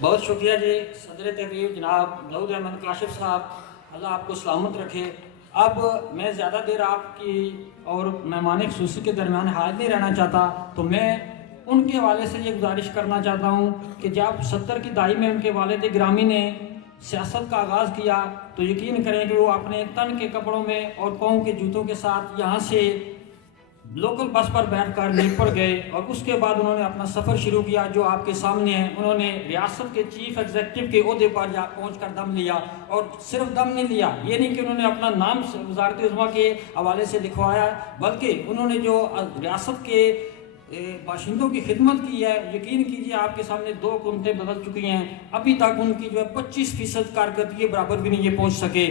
बहुत शुक्रिया जी सदर तकरीब जनाब दाऊद अहमद काशिफ साहब, अल्लाह आपको सलामत रखे। अब मैं ज़्यादा देर आपकी और मेहमान ख़ुसूसी के दरमियान हाजिर नहीं रहना चाहता, तो मैं उनके हवाले से ये गुजारिश करना चाहता हूँ कि जब 70 की दहाई में उनके वालिद गिरामी ने सियासत का आगाज़ किया तो यकीन करें कि वो अपने तन के कपड़ों में और पाँव के जूतों के साथ यहाँ से लोकल बस पर बैठकर नेपाल गए और उसके बाद उन्होंने अपना सफ़र शुरू किया जो आपके सामने है। उन्होंने रियासत के चीफ एग्जीक्यूटिव के ओहदे पर जा पहुँच दम लिया, और सिर्फ दम नहीं लिया, ये नहीं कि उन्होंने अपना नाम वज़ारत उज़्मा के हवाले से लिखवाया, बल्कि उन्होंने जो रियासत के बाशिंदों की खिदमत की है। यकीन कीजिए आपके सामने 2 हुकूमतें बदल चुकी हैं, अभी तक उनकी जो है 25% कारकर्दगी के बराबर भी नहीं ये पहुँच सके।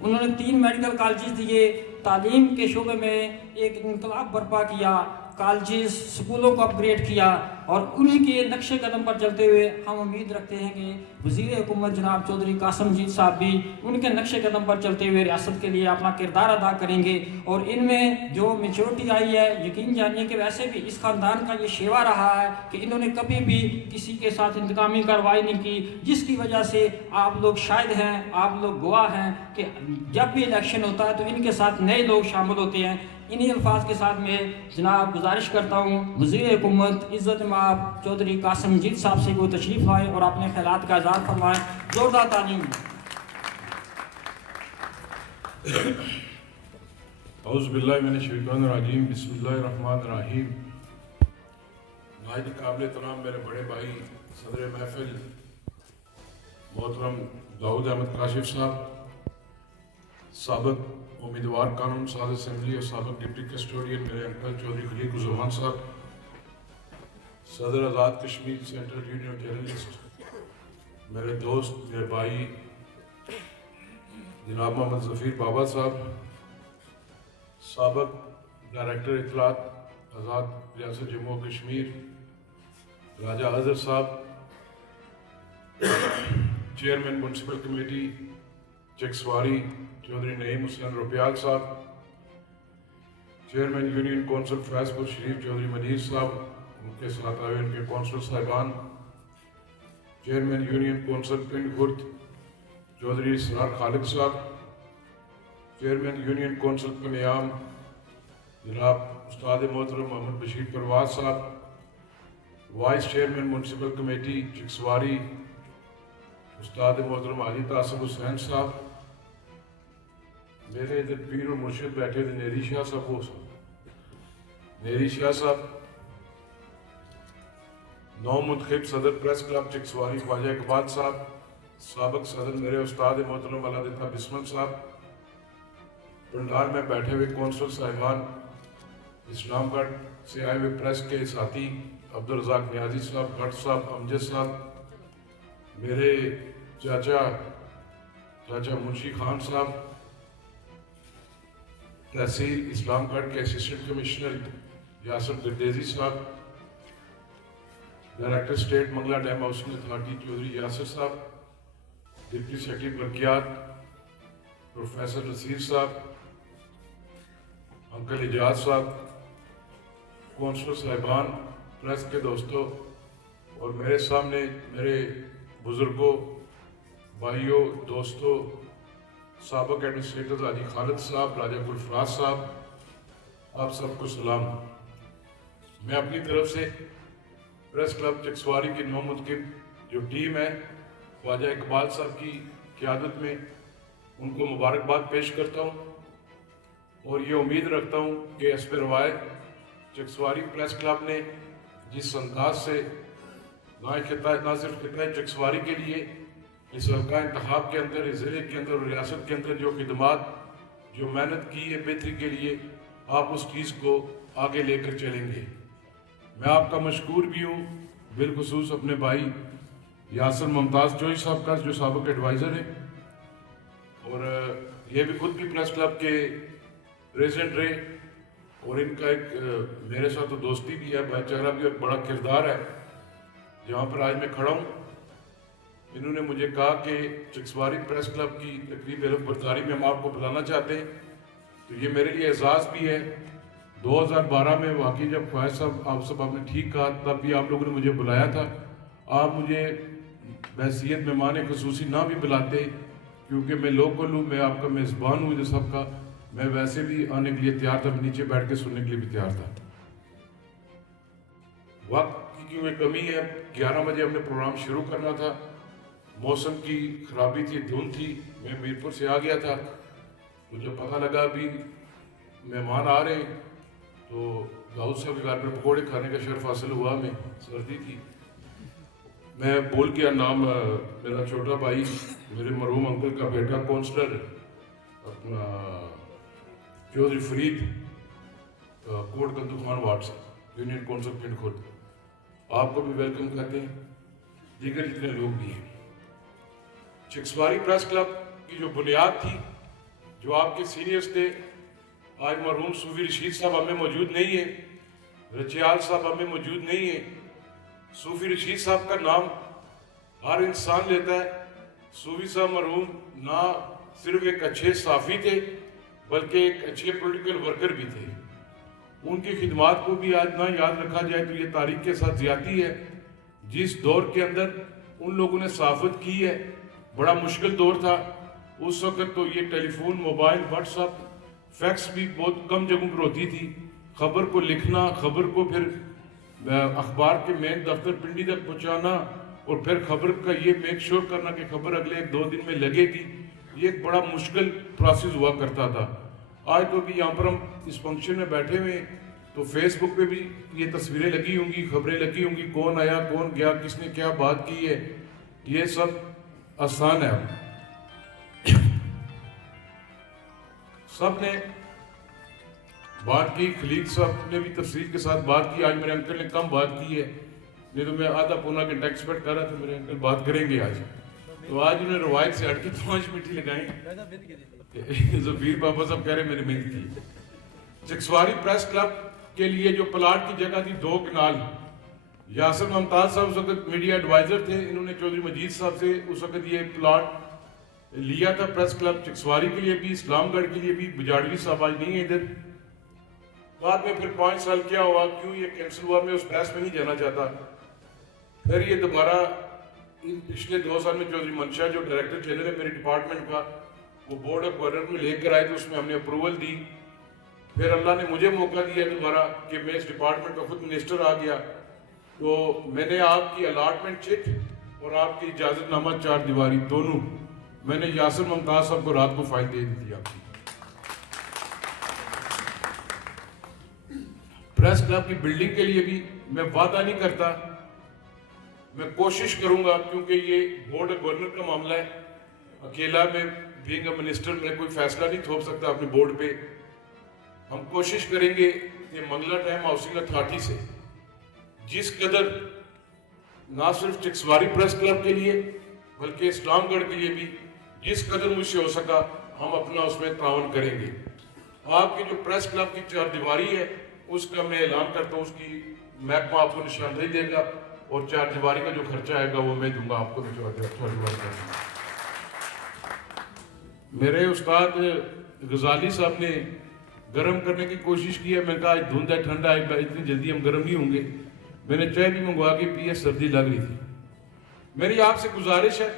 उन्होंने 3 मेडिकल कॉलेजेस दिए, तालीम के शोबे में एक इनकलाब बर्पा किया, कॉलेजेस स्कूलों को अपग्रेड किया, और उन्हीं के नक्शे कदम पर चलते हुए हम उम्मीद रखते हैं कि वज़ीर हुकूमत जनाब चौधरी कासमजीत साहब भी उनके नक्शे कदम पर चलते हुए रियासत के लिए अपना किरदार अदा करेंगे। और इनमें जो मेच्योरिटी आई है, यकीन जानिए कि वैसे भी इस ख़ानदान का ये शेवा रहा है कि इन्होंने कभी भी किसी के साथ इंतकामी कार्रवाई नहीं की, जिसकी वजह से आप लोग शायद हैं, आप लोग गवाह हैं कि जब भी इलेक्शन होता है तो इनके साथ नए लोग शामिल होते हैं। इन्हीं अल्फाज के साथ मैं जनाब गुजारिश करता हूँ वज़ीर हुकूमत इज़्ज़त माब चौधरी कासमजीत साहब से वो तशरीफ़ आए और अपने ख्यालात का इज़हार फरमाएँ। ज़ोरदार तालीम। औज़ुबिल्लाहि मिनश्शैतानिर्रजीम, बिस्मिल्लाहिर्रहमानिर्रहीम। नाज़रीन काबिल एहतराम मेरे बड़े भाई सदर महफिल मोहतरम दाऊद अहमद काशिफ साहब, साबिक़ उम्मीदवार कानून साज असम्बली और साबिक़ डिप्टी कस्टोडियन मेरे अंकल चौधरी खलीकुज़्ज़मान साहब, सदर Azad Kashmir central union journalist मेरे दोस्त मेरे भाई जनाब मोहम्मद ज़फ़ीर बाबा साहब, साबिक़ डायरेक्टर इत्तलात आज़ाद रियासत जम्मू और Kashmir Raja Azhar Sahab, chairman municipal committee Chakswari Chaudhry Naeem Hussain Rupyal Sahab, chairman union council Faizpur Sharif Chaudhry Munir Sahab, उनके साथ आए उनके कौंसिल साहिबान, चेयरमैन यूनियन कौंसिल पिंड खुर्द चौधरी सरार खालिद साहब, चेयरमैन यूनियन कौंसिल पनियाम जनाब उस्ताद मोहतरम मोहम्मद बशीर परवाज साहब, vice chairman municipal committee Chakswari उस्ताद मोहतरम हाजी तासिफ हुसैन साहब, मेरे इधर पीर और मुर्शिद बैठे थे नेरी शाह साहब, वो नेरी शाह साहब, नौ मुंतखब सदर प्रेस क्लब चकसवारी ख्वाजा इकबाल साहब, साबिक़ सदर मेरे उस्ताद मोहतरम अलादिता बिस्मिल साहब, पंडाल में बैठे हुए कौंसल साहिबान, इस्लामगढ़ से आए हुए प्रेस के साथी अब्दुल रज़ाक नियाजी साहब, भट्ट साहब, अमजद साहब, मेरे चाचा मुंशी खान साहब, तहसील इस्लामगढ़ के assistant commissioner Yasir Gardezi sahab, director state Mangla dam housing authority Chaudhry Yasir sahab, deputy secretary बरकियात प्रोफेसर नसीर साहब, अंकल एजाज साहब, कौंसलर साहिबान, प्रेस के दोस्तों और मेरे सामने मेरे बुजुर्गों, भाइयों, दोस्तों, साबिक़ एडमिनिस्ट्रेटर हाजी खालिद साहब, राजा गुलफराज साहब, आप सबको सलाम। मैं अपनी तरफ से प्रेस क्लब चकसवारी की नौ मुंतखब जो टीम है ख्वाजा इकबाल साहब की क़यादत में उनको मुबारकबाद पेश करता हूँ और ये उम्मीद रखता हूँ कि हस्ब रवायत चकसवारी प्रेस क्लब ने जिस अंदाज से ना सिर्फ खिता चकसवारी के लिए इस हल्का इंतखाब के अंदर, इस ज़िले के अंदर और रियासत के अंदर जो खिदमात जो मेहनत की है बेहतरी के लिए, आप उस चीज़ को आगे लेकर चलेंगे। मैं आपका मशकूर भी हूँ, बिलखुसूस अपने भाई यासर मुमताज़ जोई साहब का जो साबिक़ एडवाइज़र है और ये भी खुद भी प्रेस क्लब के प्रेसिडेंट रहे और इनका एक मेरे साथ तो दोस्ती भी है, भाईचारा भी, एक बड़ा किरदार है। जहाँ पर आज मैं खड़ा हूँ, इन्होंने मुझे कहा कि चकसवारी प्रेस क्लब की तकरीब रफ़ बरदारी में हम आपको बुलाना चाहते हैं, तो ये मेरे लिए एजाज़ भी है। 2012 में वाकई जब ख्वाहिश साहब आप सब आपने ठीक कहा, तब भी आप लोगों ने मुझे बुलाया था। आप मुझे बहसीत मेहमान खसूसी ना भी बुलाते, क्योंकि मैं लोकल हूँ, मैं आपका मेज़बान हूँ, जो सबका, मैं वैसे भी आने के लिए तैयार था, नीचे बैठ के सुनने के लिए भी तैयार था। वक्त की में कमी है, 11 बजे हमने प्रोग्राम शुरू करना था, मौसम की खराबी थी, धुंध थी, मैं मीरपुर से आ गया था। तो जब पता लगा अभी मेहमान आ रहे हैं, तो दाऊद साहब के घर में पकौड़े खाने का शर्फ हासिल हुआ, हमें सर्दी थी। मैं बोल गया नाम, मेरा छोटा भाई, मेरे मरहूम अंकल का बेटा, काउंसलर अपना चौधरी फरीद, कोट कद्दूखान वार्ड से, यूनियन काउंसिल पिंड खुर्द, आपको भी वेलकम करते हैं, दीगर जितने लोग भी हैं। चिक्सवारी प्रेस क्लब की जो बुनियाद थी, जो आपके सीनियर्स थे, आज मरहूम सूफी रशीद साहब हमें मौजूद नहीं है, रचियाल साहब हमें मौजूद नहीं है। सूफी रशीद साहब का नाम हर इंसान लेता है। सूफी साहब मरहूम ना सिर्फ एक अच्छे साफ़ी थे, बल्कि एक अच्छे पॉलिटिकल वर्कर भी थे। उनकी खिदमात को भी आज ना याद रखा जाए तो ये तारीख के साथ ज्यादती है। जिस दौर के अंदर उन लोगों ने सहाफ़त की है, बड़ा मुश्किल दौर था। उस वक्त तो ये टेलीफोन, मोबाइल, व्हाट्सअप, फैक्स भी बहुत कम जगहों पर होती थी। खबर को लिखना, खबर को फिर अखबार के मेन दफ्तर पिंडी तक पहुँचाना, और फिर खबर का ये मेक श्योर करना कि खबर अगले 1-2 दिन में लगेगी, ये एक बड़ा मुश्किल प्रोसेस हुआ करता था। आज तो भी यहाँ पर हम इस फंक्शन में बैठे हुए हैं, तो फेसबुक पे भी ये तस्वीरें लगी होंगी, खबरें लगी होंगी, कौन आया, कौन गया, किसने क्या बात की है, ये सब आसान है। सब ने बात की, खलील साहब ने भी तफसील के साथ बात की। आज मेरे अंकल ने कम बात की है, नहीं तो मैं आधा पौना घंटा एक्सपेक्ट कर रहा था मेरे अंकल बात करेंगे आज। तो आज उन्हें रवायत से हट के 5 मिनट लगाई। ज़फीर बाबा साहब कह रहे मेरी मेहनत की। चिक्सवारी प्रेस क्लब के लिए जो प्लाट की जगह थी 2 कनाल, यासर मुमताज साहब उस वक्त मीडिया एडवाइजर थे, इन्होंने चौधरी मजीद साहब से उस वक्त ये प्लाट लिया था प्रेस क्लब चिक्सवारी के लिए भी, इस्लामगढ़ के लिए भी। बुजाड़वी साहब आज नहीं है इधर। बाद में फिर 5 साल क्या हुआ, क्यों ये कैंसिल हुआ, मैं उस प्रेस में नहीं जाना चाहता। फिर ये दोबारा इन पिछले 2 साल में चौधरी मनशा जो डायरेक्टर जनरल है मेरे डिपार्टमेंट का, वो बोर्ड ऑफ गवर्नर में लेकर आए, तो उसमें हमने अप्रूवल दी। फिर अल्लाह ने मुझे मौका दिया दोबारा कि मैं इस डिपार्टमेंट का खुद मिनिस्टर आ गया, तो मैंने आपकी अलॉटमेंट चिट और आपकी इजाजतनामा 4 दीवारी दोनों मैंने यासर मुमताज साहब को रात को फाइल दे दी थी आपकी। प्रेस क्लब की बिल्डिंग के लिए भी मैं वादा नहीं करता, मैं कोशिश करूंगा, क्योंकि ये बोर्ड ऑफ गवर्नर का मामला है। अकेला मैं बीइंग अ मिनिस्टर मैं कोई फैसला नहीं थोप सकता अपने बोर्ड पे। हम कोशिश करेंगे कि मंगला टाइम हाउसिंग अथॉरिटी से जिस कदर ना सिर्फ चिक्सवारी प्रेस क्लब के लिए बल्कि इस्लामगढ़ के लिए भी जिस कदर मुझसे हो सका हम अपना उसमें ताउन करेंगे। आपकी जो प्रेस क्लब की 4 दीवारी है उसका मैं ऐलान करता हूँ, उसकी महकमा आपको निशानदेही देगा, और 4 दीवारी का जो खर्चा आएगा वो मैं दूंगा आपको। मेरे उस्ताद गजाली साहब ने गर्म करने की कोशिश की है, मैं कहा आज धुंध है, ठंडा है, इतनी जल्दी हम गर्म नहीं होंगे। मैंने चाय भी मंगवा के पी है, सर्दी लग रही थी। मेरी आपसे गुजारिश है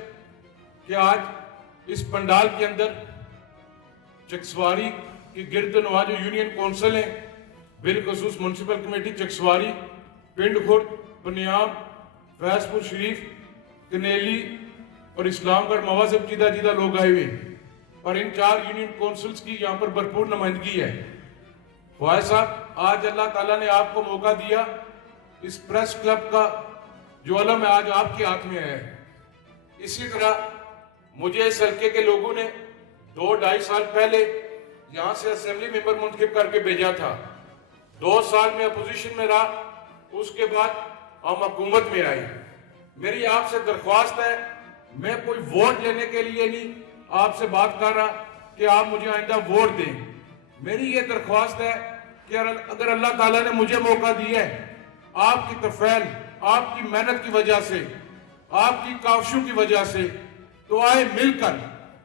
कि आज इस पंडाल के अंदर चिक्सवारी की गिरदनवा जो यूनियन कौंसिल है, बिलखसूस म्यूनसिपल कमेटी चिक्सवारी, पिंड खुर्द, पनियाम, फैजपुर शरीफ, कनेली और इस्लामगढ़ मवा से जीदा जीदा लोग आए हुए, और इन 4 यूनियन काउंसिल्स की यहाँ पर भरपूर नुमाइंदगी है। फवाद साहब, आज अल्लाह ताला ने आपको मौका दिया, इस प्रेस क्लब का जो अलम है आज आपके हाथ में है। इसी तरह मुझे इस हल्के के लोगों ने 2-2.5 साल पहले यहाँ से असेंबली मेंबर मुंतखब करके भेजा था। 2 साल में अपोजिशन में रहा, उसके बाद हम हुकूमत में आए। मेरी आपसे दरख्वास्त है, मैं कोई वोट लेने के लिए नहीं आपसे बात कर रहा कि आप मुझे आइंदा वोट दें। मेरी ये दरख्वास्त है कि अगर अल्लाह ताला ने मुझे मौका दिया है, आपकी तफैल, आपकी मेहनत की वजह से, आपकी काविशों की वजह से, तो आए मिलकर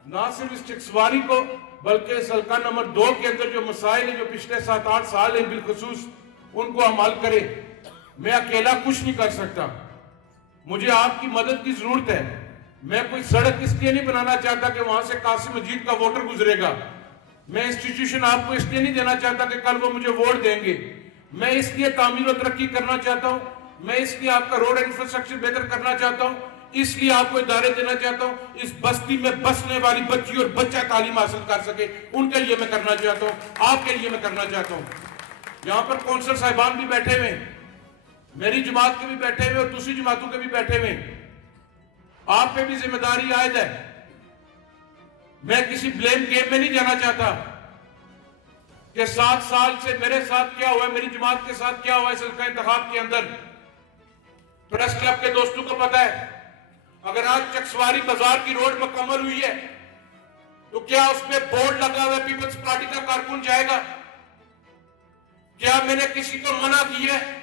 ना सिर्फ इस चिक्सवारी को बल्कि इस हल्का नंबर 2 के अंदर जो मसाइल है जो पिछले 7-8 साल है बिलखसूस, उनको हम हल करें। मैं अकेला कुछ नहीं कर सकता, मुझे आपकी मदद की जरूरत है। मैं कोई सड़क इसलिए नहीं बनाना चाहता कि वहां से कासिम मजीद का वोटर गुजरेगा। मैं इंस्टीट्यूशन आपको इसलिए नहीं देना चाहता कि कल वो मुझे वोट देंगे। मैं इसलिए तामीर और तरक्की करना चाहता हूं, मैं इसलिए आपका रोड इंफ्रास्ट्रक्चर बेहतर करना चाहता हूं, इसलिए आपको इदारे देना चाहता हूं, इस बस्ती में बसने वाली बच्ची और बच्चा तालीम हासिल कर सके, उनके लिए मैं करना चाहता हूं, आपके लिए मैं करना चाहता हूं। यहां पर कौंसल साहिबान भी बैठे हुए, मेरी जमात के भी बैठे हुए और दूसरी जमातों के भी बैठे हुए, आप पे भी जिम्मेदारी आयद है। मैं किसी ब्लेम गेम में नहीं जाना चाहता कि 7 साल से मेरे साथ क्या हुआ, मेरी जमात के साथ क्या हुआ इस हल्का इंतखाब के अंदर। प्रेस क्लब के दोस्तों को पता है, अगर आज चकसवारी बाजार की रोड मुकम्मल हुई है तो क्या उसमें बोर्ड लगा हुआ पीपल्स पार्टी का कारकुन जाएगा? क्या मैंने किसी को मना किया है?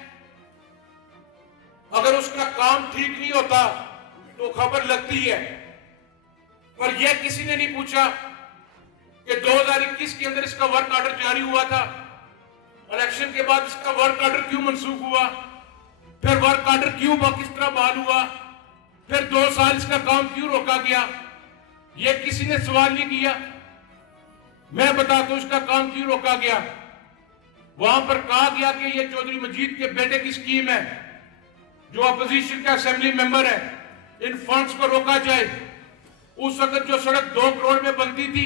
अगर उसका काम ठीक नहीं होता तो खबर लगती है, पर यह किसी ने नहीं पूछा कि 2021 के अंदर इसका वर्क ऑर्डर जारी हुआ था, इलेक्शन के बाद इसका वर्क ऑर्डर क्यों मनसूख हुआ, फिर वर्क ऑर्डर क्यों किस तरह बहाल हुआ, फिर 2 साल इसका काम क्यों रोका गया, यह किसी ने सवाल नहीं किया। मैं बताता हूं इसका काम क्यों रोका गया। वहां पर कहा गया कि यह चौधरी मजीद के बेटे की स्कीम है, जो अपोजिशन का असेंबली मेंबर है, इन फंड्स को रोका जाए। उस वक्त जो सड़क 2 करोड़ में बनती थी,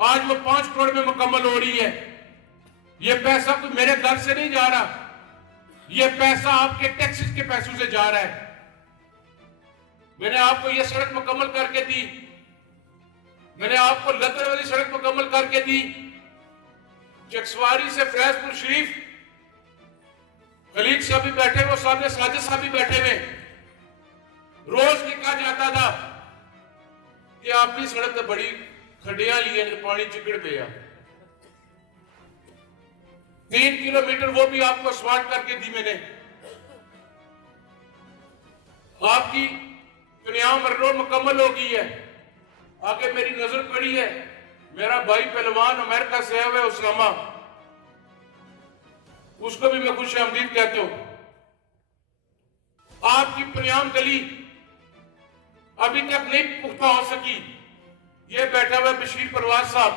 आज वो 5 करोड़ में मुकम्मल हो रही है। यह पैसा तो मेरे घर से नहीं जा रहा, यह पैसा आपके टैक्सेस के पैसों से जा रहा है। मैंने आपको यह सड़क मुकम्मल करके दी, मैंने आपको लदर वाली सड़क मुकम्मल करके दी। चकसवारी से फैजपुर शरीफ खलीक साहब भी बैठे हुए, सामने साजिद साहब भी बैठे हुए। रोज लिखा जाता था कि आपकी सड़क तो बड़ी खड्डियां ली है, पानी चिकड़ पे। 3 किलोमीटर वो भी आपको अस्फाल्ट करके दी मैंने। आपकी कन्याम रोड मुकम्मल हो गई है। आगे मेरी नजर पड़ी है, मेरा भाई पहलवान अमेरिका से आया हुआ है उसामा, उसको भी मैं खुश आमदीद कहता हूं। आपकी पनियाम गली अभी तक नहीं पुख्ता हो सकी। ये बैठा हुआ बशीर परवाज साहब,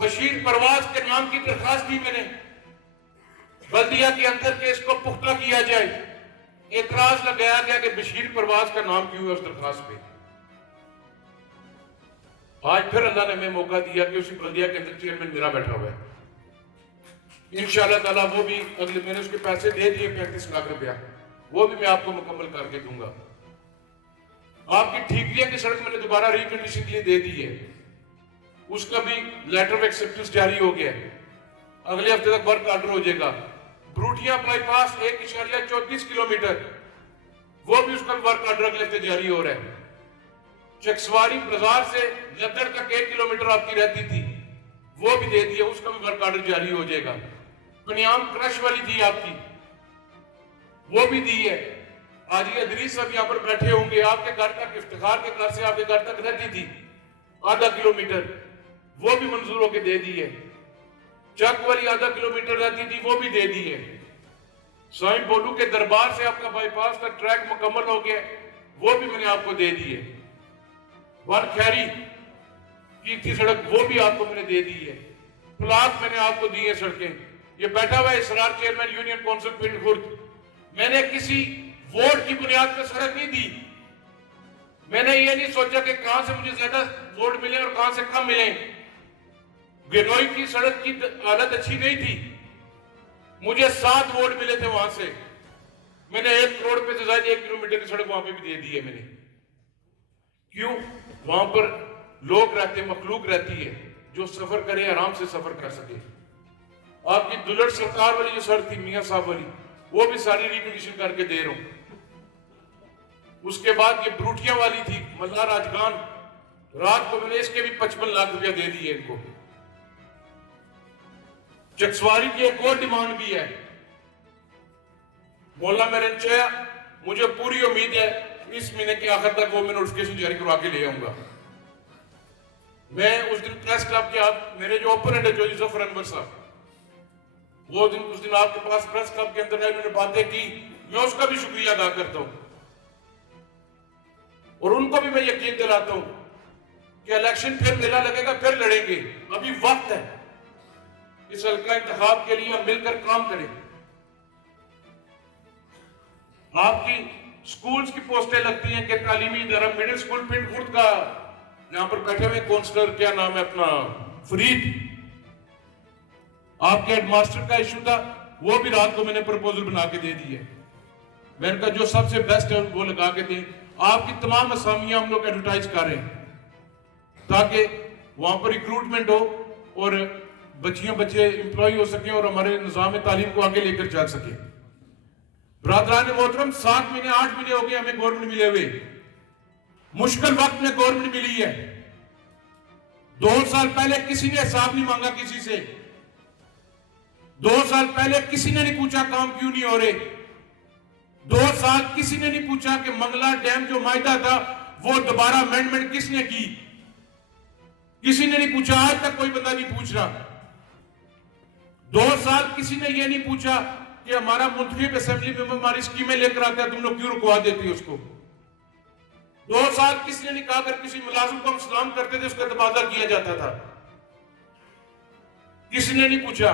बशीर परवाज के नाम की दरखास्त दी मैंने बल्दिया के अंदर के इसको पुख्ता किया जाए। एतराज लगाया गया कि बशीर परवाज का नाम क्यों है उस दरखास्त पे। आज फिर अल्लाह ने हमें मौका दिया कि उसी बल्दिया के अंदर चेयरमैन मेरा बैठा हुआ है। इंशाअल्लाह ताला वो भी अगले महीने उसके पैसे दे दिए 35 लाख रुपया, वो भी मैं आपको मुकम्मल करके दूंगा। आपकी ठीकरिया की सड़क मैंने दोबारा रिकंडीशन के लिए दे दी है, उसका भी लेटर ऑफ एक्सेप्टेंस जारी हो गया है, अगले हफ्ते तक वर्क ऑर्डर हो जाएगा। ब्रूटिया बाईपास 1.34 किलोमीटर, वो भी उसका वर्क ऑर्डर अगले हफ्ते जारी हो रहा है। चकसवारी बाजार से लद्दड़ तक 1 किलोमीटर आपकी रहती थी, वो भी दे दिया, उसका भी वर्क ऑर्डर जारी हो जाएगा। पनियाम क्रश वाली थी आपकी, वो भी दी है। आज ये अदरीस सब यहाँ पर बैठे होंगे, आपके घर तक, इफ्तिखार के घर से आपके घर तक रहती थी आधा किलोमीटर, वो भी मंजूर होकर दे दी है। चक वाली आधा किलोमीटर रहती थी, वो भी दे दी है। साईं बोलू के दरबार से आपका बाईपास का ट्रैक मुकम्मल हो गया, वो भी मैंने आपको दे दी है। वन खैरी की थी सड़क, वो भी आपको मैंने दे दी है। प्लाट मैंने आपको दी है सड़कें। ये बैठा हुआ है इसरार चेयरमैन यूनियन काउंसिल पिंड खुर्द, मैंने किसी वोट की बुनियाद पर सड़क नहीं दी। मैंने ये नहीं सोचा कि कहां से मुझे ज्यादा वोट मिले और कहां से कम मिले। गिनोई की सड़क की हालत अच्छी नहीं थी, मुझे 7 वोट मिले थे वहां से, मैंने 1 करोड़ रुपए से ज्यादा 1 किलोमीटर की सड़क वहां पे भी दे दी है मैंने। क्यों? वहां पर लोग रहते, मखलूक रहती है जो सफर करे, आराम से सफर कर सके। आपकी दुलट सरकार वाली जो सड़क थी मियां साहब वाली, वो भी सारी रिकंडीशन करके दे रहा हूं। उसके बाद ये ब्रूटिया वाली थी मल्ला राजगान, रात को मैंने इसके भी 55 लाख रुपया दे दिए इनको। चकसवारी की एक और डिमांड भी है, मोहल्ला में रंचया, मुझे पूरी उम्मीद है इस महीने के आखिर तक वो मैं नोटिफिकेशन जारी करवा के ले आऊंगा। मैं उस दिन प्रेस क्लब के आप मेरे जो ओपोनेंट है चौधरी जफर अनवर साहब, वो दिन उस दिन आपके पास प्रेस क्लब के अंदर उन्होंने बातें की, मैं उसका भी शुक्रिया अदा करता हूं। और उनको भी मैं यकीन दिलाता हूं कि इलेक्शन फिर मेला लगेगा, फिर लड़ेंगे। अभी वक्त है, इस हल्का इंतखाब के लिए हम मिलकर काम करें। आपकी स्कूल्स की पोस्टें लगती हैं कि तालीमी इदारा मिडिल स्कूल पिंड खुर्द का, यहां पर बैठे हुए काउंसलर, क्या नाम है अपना, फरीद, आपके हेडमास्टर का इशू था, वो भी रात को मैंने प्रपोजल बना के दे दी है। मैंने कहा जो सबसे बेस्ट है वो लगा के दें। आपकी तमाम असामियां हम लोग एडवर्टाइज कर रहे हैं ताकि वहां पर रिक्रूटमेंट हो और बच्चियां बच्चे एम्प्लॉय हो सके और हमारे निजाम तालीम को आगे लेकर चल सके। ब्रादरान मोहतरम, 7 महीने 8 महीने हो गए हमें गवर्नमेंट मिले हुए, मुश्किल वक्त में गवर्नमेंट मिली है। 2 साल पहले किसी ने हिसाब नहीं मांगा किसी से। 2 साल पहले किसी ने नहीं पूछा काम क्यों नहीं हो रहे। 2 साल किसी ने नहीं पूछा कि मंगला डैम जो मायदा था वो दोबारा अमेंडमेंट किसने की, किसी ने नहीं पूछा। आज तक कोई बंदा नहीं पूछ रहा। 2 साल किसी ने ये नहीं पूछा कि हमारा मुंतखब असेंबली में हमारी स्कीमें लेकर आता है, तुम लोग क्यों रुकवा देते हो उसको। 2 साल किसी ने नहीं कहा अगर किसी मुलाजिम को हम सलाम करते थे उसका तबादला किया जाता था, किसी ने नहीं पूछा।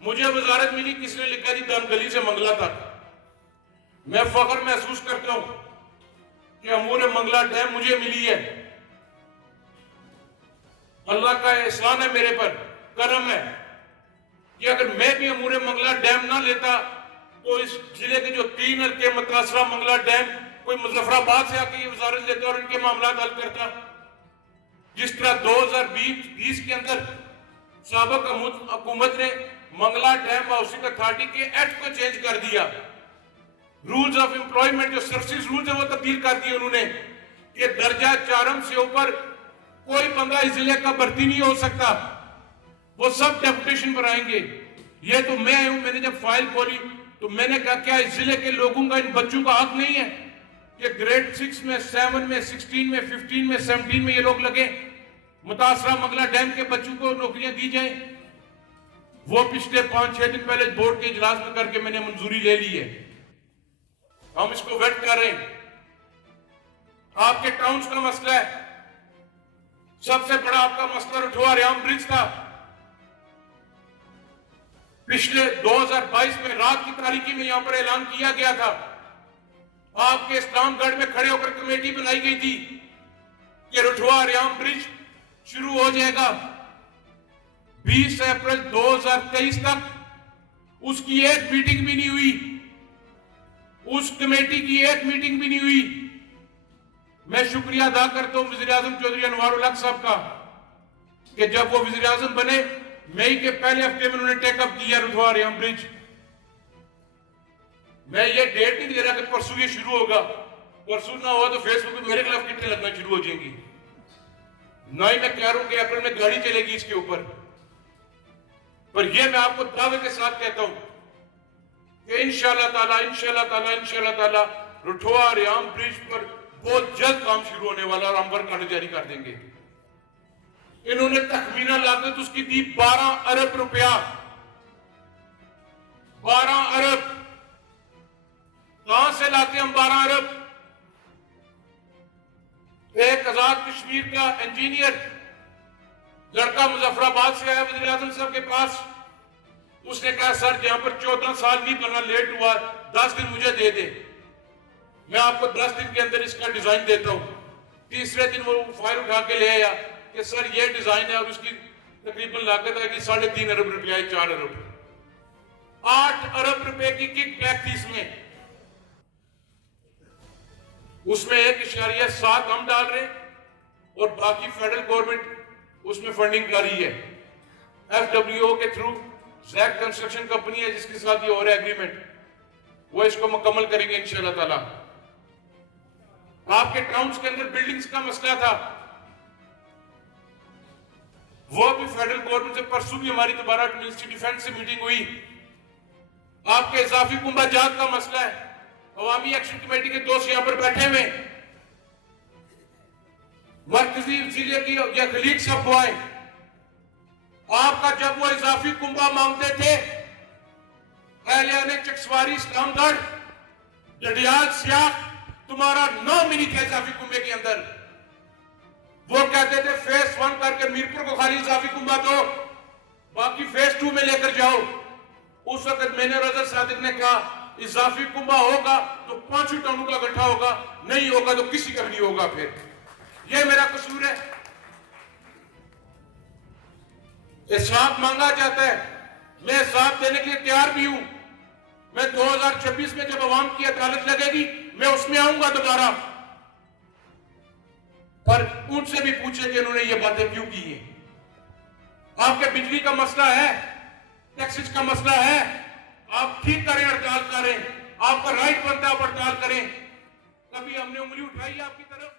मुझे वजारत मिली, किसी ने लिखा जी दानगली से मंगला तक। मैं फख्र महसूस करता हूं कि अमूर मंगला डैम मुझे मिली है। अल्लाह का एहसान है मेरे पर, करम है कि अगर मैं भी अमूर मंगला डैम ना लेता तो इस जिले के जो 3 हल्के मुतासरा मंगला डैम कोई मुजफ्फराबाद से आके ये वजारत लेता और इनके मामला हल करता। जिस तरह 2020 के अंदर साबिक हुकूमत ने मंगला डैम हाउसिंग अथॉरिटी के एक्ट को चेंज कर दिया, रूल्स ऑफ एम्प्लॉयमेंट जो सर्विस रूल्स है वो तब्दील कर दिए उन्होंने कि दर्जा 4 से ऊपर कोई बंदा इस जिले का भर्ती नहीं हो सकता, वो सब डेपुटेशन पर आएंगे। ये तो मैं हूं, मैंने जब फाइल खोली तो मैंने कहा क्या इस जिले के लोगों का, इन बच्चों का हक नहीं है कि ग्रेड 6 में 7 में 16 में 15 में 17 में ये लोग लगे, मुतासरा मंगला डैम के बच्चों को नौकरियां दी जाए। वो पिछले 5-6 दिन पहले बोर्ड के इजलास में करके मैंने मंजूरी ले ली है, हम इसको वेट कर रहे हैं। आपके टाउन्स का मसला है, सबसे बड़ा आपका मसला रठुआ रियाम ब्रिज था। पिछले 2022 में रात की तारीखी में यहां पर ऐलान किया गया था, आपके इस्लामगढ़ में खड़े होकर कमेटी बनाई गई थी कि रठुआ रियाम ब्रिज शुरू हो जाएगा 20 अप्रैल 2023 तक। उसकी एक मीटिंग भी नहीं हुई, उस कमेटी की एक मीटिंग भी नहीं हुई। मैं शुक्रिया अदा करता हूं वजीर आजम चौधरी अनवार उल हक साहब का कि जब वो वजीर आजम बने मई के पहले हफ्ते में उन्होंने टेकअप किया रठुआ रियाम ब्रिज। मैं ये डेट नहीं दे रहा कि परसों ये शुरू होगा, परसों ना हुआ तो फेसबुक पे मेरे खिलाफ कितने लगना शुरू हो जाएंगी। ना ही मैं कह रहा हूं कि अप्रैल में गाड़ी चलेगी इसके ऊपर, पर यह मैं आपको दावे के साथ कहता हूं कि इंशाअल्लाह ताला रठुआ रियाम ब्रिज पर बहुत जल्द काम शुरू होने वाला और हम वर्क ऑर्डर जारी कर देंगे। इन्होंने तखमीना लागत उसकी दी 12 अरब रुपया। 12 अरब कहां से लाते हम 12 अरब? एक आजाद कश्मीर का इंजीनियर लड़का मुजफ्फराबाद से आया वज़ीर आज़म साहब के पास, उसने कहा सर जहां पर 14 साल नहीं बना, लेट हुआ, 10 दिन मुझे दे दे, मैं आपको 10 दिन के अंदर इसका डिजाइन देता हूं। तीसरे दिन वो फाइल उठा के ले आया कि सर ये डिजाइन है और उसकी तकरीबन लागत है कि 3.5 अरब रुपया, 4 अरब, 8 अरब रुपए की किक बैक थी इसमें। उसमें 1.7 हम डाल रहे और बाकी फेडरल गवर्नमेंट उसमें फंडिंग कर रही है। FWO के थ्रू जैक कंस्ट्रक्शन कंपनी है जिसके साथ ये हो रहा है एग्रीमेंट, वो इसको मुकम्मल करेंगे इंशाअल्लाह ताला। आपके टाउन्स के अंदर बिल्डिंग्स का मसला था, वो भी फेडरल गवर्नमेंट से परसों भी हमारी दोबारा मिनिस्ट्री डिफेंस से मीटिंग हुई। आपके इजाफी कुंभा जात का मसला है, अवामी एक्शन कमेटी के दोस्त यहां पर बैठे हुए, मरकजी जिले की या खलीग साहब आए, आपका जब वो इजाफी कुंभा मांगते थे एहलियाने चकसवारी, इस्लामगढ़, डडियाल, सियाख, तुम्हारा नाम ही नहीं था इजाफी कुंभे के अंदर। वो कहते थे फेस 1 करके मीरपुर को खाली इजाफी कुंभा दो, बाकी फेस 2 में लेकर जाओ। उस वक्त मैंने रजत सादिक ने कहा इजाफी कुंभा होगा तो 5 टनों का गड्ढा होगा, नहीं होगा तो किसी का भी नहीं होगा। फिर यह मेरा कसूर है। हिसाब मांगा जाता है, मैं हिसाब देने के लिए तैयार भी हूं। मैं 2026 में जब अवाम की अदालत लगेगी मैं उसमें आऊंगा दोबारा, पर उनसे भी पूछे कि उन्होंने ये बातें क्यों की है। आपके बिजली का मसला है, टैक्सेस का मसला है, आप ठीक करें, हड़ताल करें, आपका राइट बनता है, आप हड़ताल करें। कभी हमने उंगली उठाई है आपकी तरफ?